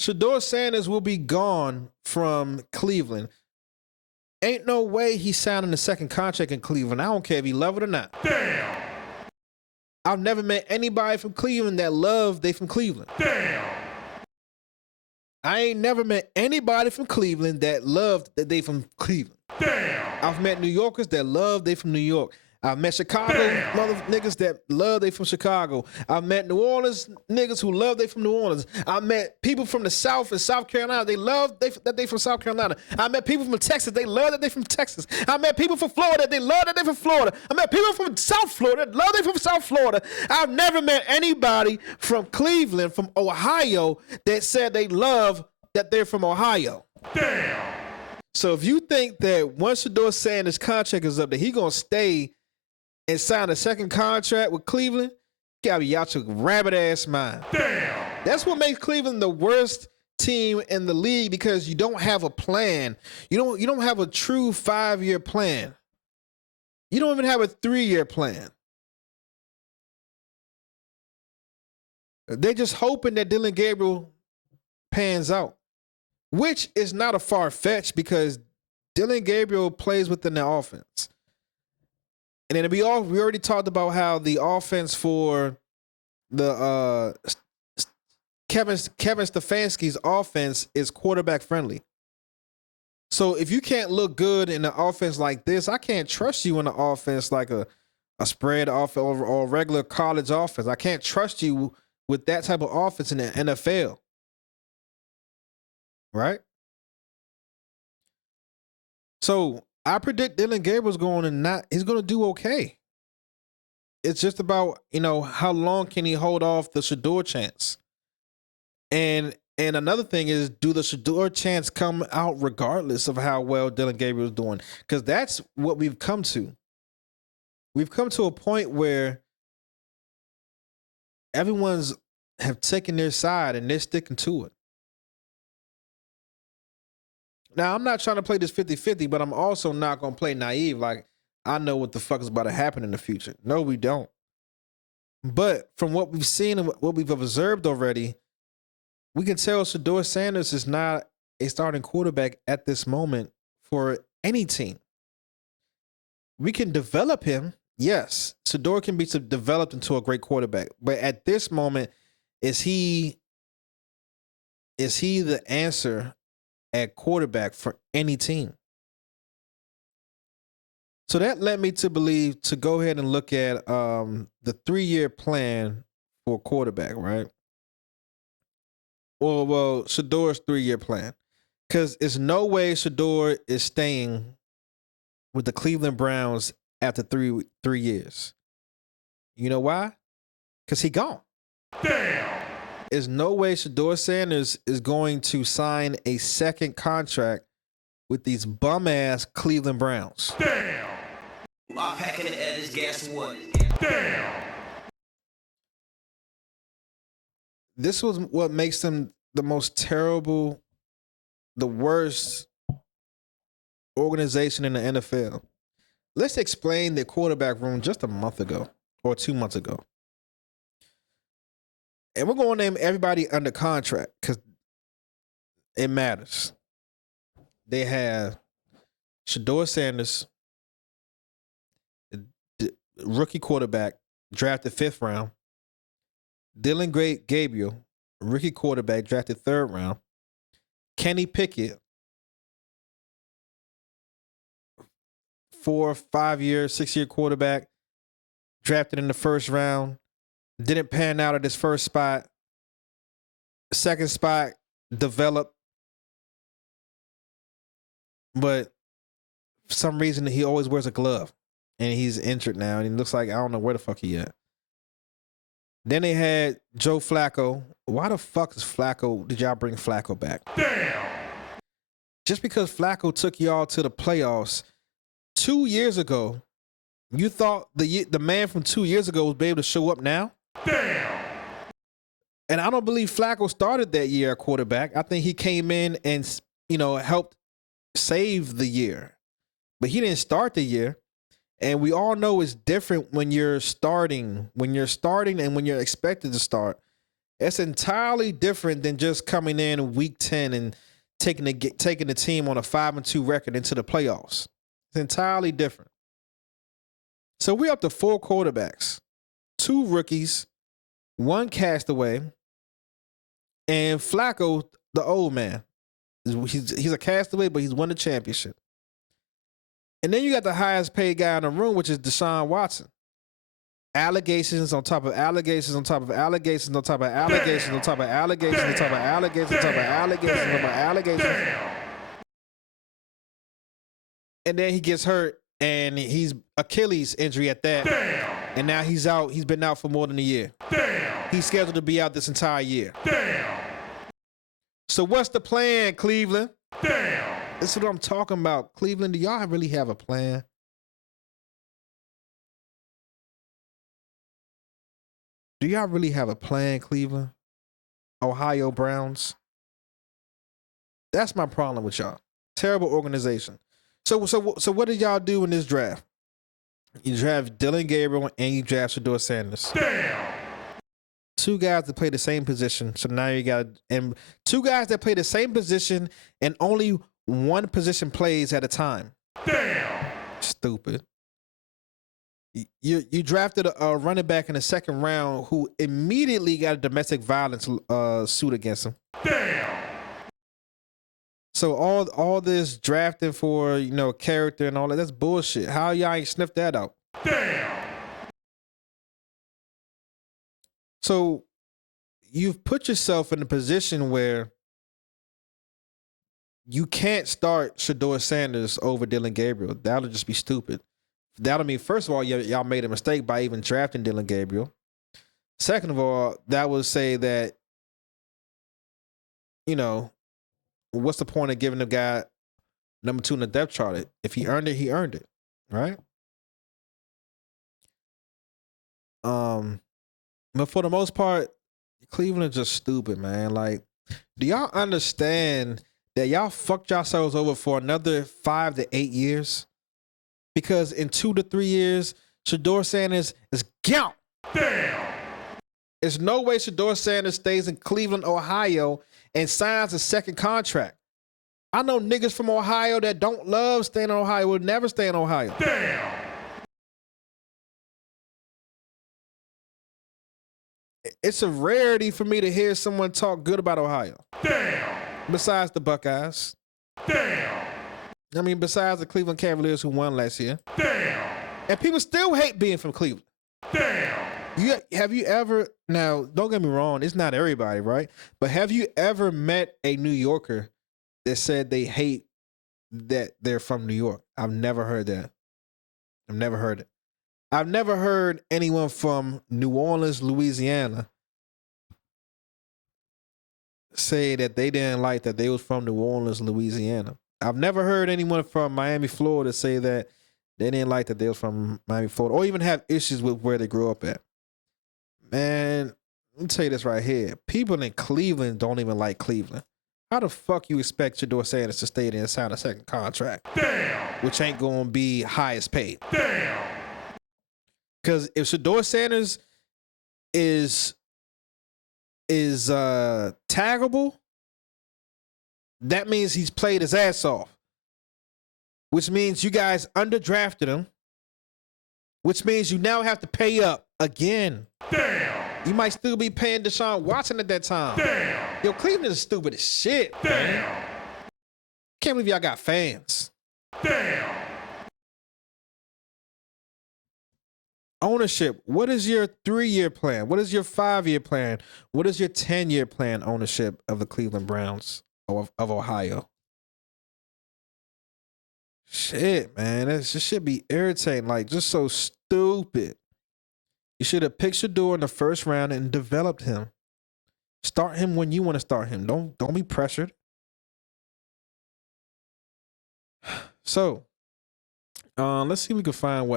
Shedeur Sanders will be gone from Cleveland. Ain't no way he's signing a second contract in Cleveland. I don't care if he love it or not. Damn. I've never met anybody from Cleveland that loved they from Cleveland. Damn. I ain't never met anybody from Cleveland that loved that they from Cleveland. Damn. I've met New Yorkers that love they from New York. I've met Chicago mother niggas that love they from Chicago. I've met New Orleans niggas who love they from New Orleans. I met people from the South and South Carolina. They love that they from South Carolina. I met people from Texas. They love that they from Texas. I met people from Florida. They love that they from Florida. I met people from South Florida. That love they from South Florida. I've never met anybody from Cleveland, from Ohio, that said they love that they're from Ohio. Damn. So if you think that once Shedeur Sanders' contract is up, that he gonna stay and sign a second contract with Cleveland, you gotta be out your rabbit ass mind. Damn. That's what makes Cleveland the worst team in the league, because you don't have a plan. You don't have a true 5-year plan. You don't even have a 3-year plan. They're just hoping that Dylan Gabriel pans out, which is not a far fetch because Dylan Gabriel plays within the offense. And then we already talked about how the offense for the Kevin Stefanski's offense is quarterback friendly. So if you can't look good in an offense like this, I can't trust you in an offense like a spread offense or regular college offense. I can't trust you with that type of offense in the NFL. Right? So I predict Dylan Gabriel's he's going to do okay. It's just about, how long can he hold off the Shedeur chance? And another thing is, do the Shedeur chance come out regardless of how well Dylan Gabriel's doing? Because that's what we've come to. We've come to a point where everyone's have taken their side and they're sticking to it. Now, I'm not trying to play this 50-50, but I'm also not going to play naive like I know what the fuck is about to happen in the future. No, we don't. But from what we've seen and what we've observed already, we can tell Shedeur Sanders is not a starting quarterback at this moment for any team. We can develop him. Yes, Shedeur can be developed into a great quarterback. But at this moment, is he the answer at quarterback for any team? So that led me to believe to go ahead and look at the 3-year plan for quarterback, right? Well, Shedeur's 3-year plan. Because there's no way Shedeur is staying with the Cleveland Browns after three years. You know why? Because he gone. Damn. There's no way Shedeur Sanders is going to sign a second contract with these bum-ass Cleveland Browns. Damn. My packing the edges, guess what? Damn. This was what makes them the most terrible, the worst organization in the NFL. Let's explain the quarterback room just a month ago or 2 months ago. And we're going to name everybody under contract because it matters. They have Shedeur Sanders, rookie quarterback, drafted 5th round. Dylan Gabriel, rookie quarterback, drafted 3rd round. Kenny Pickett, 4, 5-year, 6-year quarterback, drafted in the 1st round. Didn't pan out at his first spot. Second spot, developed. But for some reason, he always wears a glove. And he's injured now. And he looks like, I don't know where the fuck he at. Then they had Joe Flacco. Why the fuck did y'all bring Flacco back? Damn. Just because Flacco took y'all to the playoffs 2 years ago, you thought the man from 2 years ago would be able to show up now? Damn. And I don't believe Flacco started that year at quarterback. I think he came in and, helped save the year. But he didn't start the year. And we all know it's different when you're starting and when you're expected to start. It's entirely different than just coming in week 10 and taking the team on a 5-2 record into the playoffs. It's entirely different. So we're up to 4 quarterbacks, 2 rookies, 1 castaway, and Flacco, the old man. He's a castaway, but he's won the championship. And then you got the highest paid guy in the room, which is Deshaun Watson. Allegations on top of allegations on top of allegations on top of allegations on top of allegations on top of allegations on top of allegations on top of allegations. And then he gets hurt, and he's Achilles injury at that. And now he's out. He's been out for more than a year. He's scheduled to be out this entire year. So what's the plan, Cleveland? This is what I'm talking about. Cleveland, do y'all really have a plan? Do y'all really have a plan, Cleveland? Ohio Browns? That's my problem with y'all. Terrible organization. So what did y'all do in this draft? You draft Dylan Gabriel and you draft Shedeur Sanders. 2 guys that play the same position. So now you got 2 guys that play the same position and only one position plays at a time. Stupid. You drafted a running back in the 2nd round who immediately got a domestic violence suit against him. So all this drafting for character and all that's bullshit. How y'all ain't sniffed that out? So you've put yourself in a position where you can't start Shedeur Sanders over Dylan Gabriel. That'll just be stupid. That'll mean, first of all, y'all made a mistake by even drafting Dylan Gabriel. Second of all, that would say that, what's the point of giving the guy number 2 in the depth chart? If he earned it, he earned it, right? But for the most part, Cleveland is just stupid, man. Like, do y'all understand that y'all fucked yourselves over for another 5 to 8 years? Because in 2 to 3 years, Shedeur Sanders is gone. There's no way Shedeur Sanders stays in Cleveland, Ohio, and signs a 2nd contract. I know niggas from Ohio that don't love staying in Ohio, will never stay in Ohio. It's a rarity for me to hear someone talk good about Ohio. Besides the Buckeyes. I mean, besides the Cleveland Cavaliers who won last year. And people still hate being from Cleveland. Have you ever, now, don't get me wrong, it's not everybody, right? But have you ever met a New Yorker that said they hate that they're from New York? I've never heard that. I've never heard it. I've never heard anyone from New Orleans, Louisiana say that they didn't like that they was from New Orleans, Louisiana. I've never heard anyone from Miami, Florida say that they didn't like that they was from Miami, Florida, or even have issues with where they grew up at. Man, let me tell you this right here. People in Cleveland don't even like Cleveland. How the fuck you expect Shedeur Sanders to stay there and sign a 2nd contract? Which ain't going to be highest paid. Because if Shedeur Sanders is taggable, that means he's played his ass off. Which means you guys underdrafted him. Which means you now have to pay up again. You might still be paying Deshaun Watson at that time. Yo, Cleveland is stupid as shit, man. Can't believe y'all got fans. Ownership. What is your 3-year plan? What is your 5-year plan? What is your 10-year plan ownership of the Cleveland Browns of Ohio? Shit, man. This should be irritating. Like, just so stupid. You should have picked Shedeur in the 1st round and developed him. Start him when you want to start him. Don't be pressured. So, let's see if we can find what